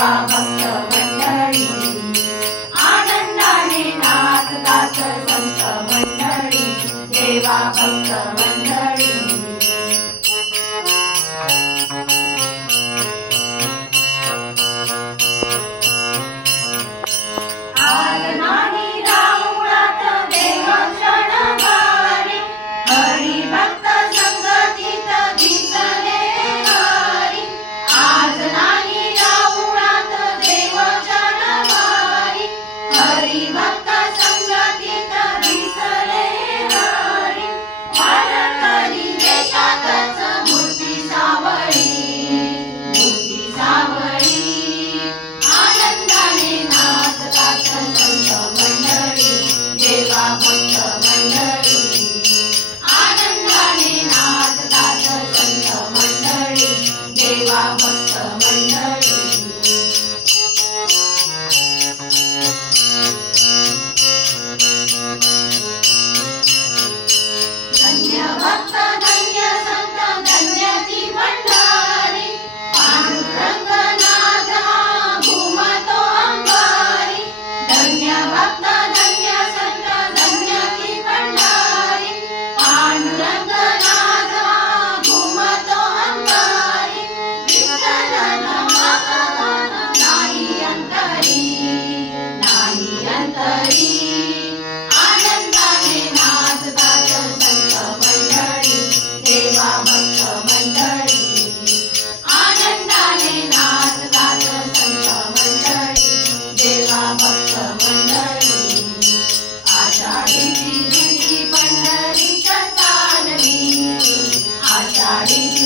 देवा भक्त मंडळी. आनंदाने नाचतात संत मंडळी देवा भक्त मंडळी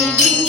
will be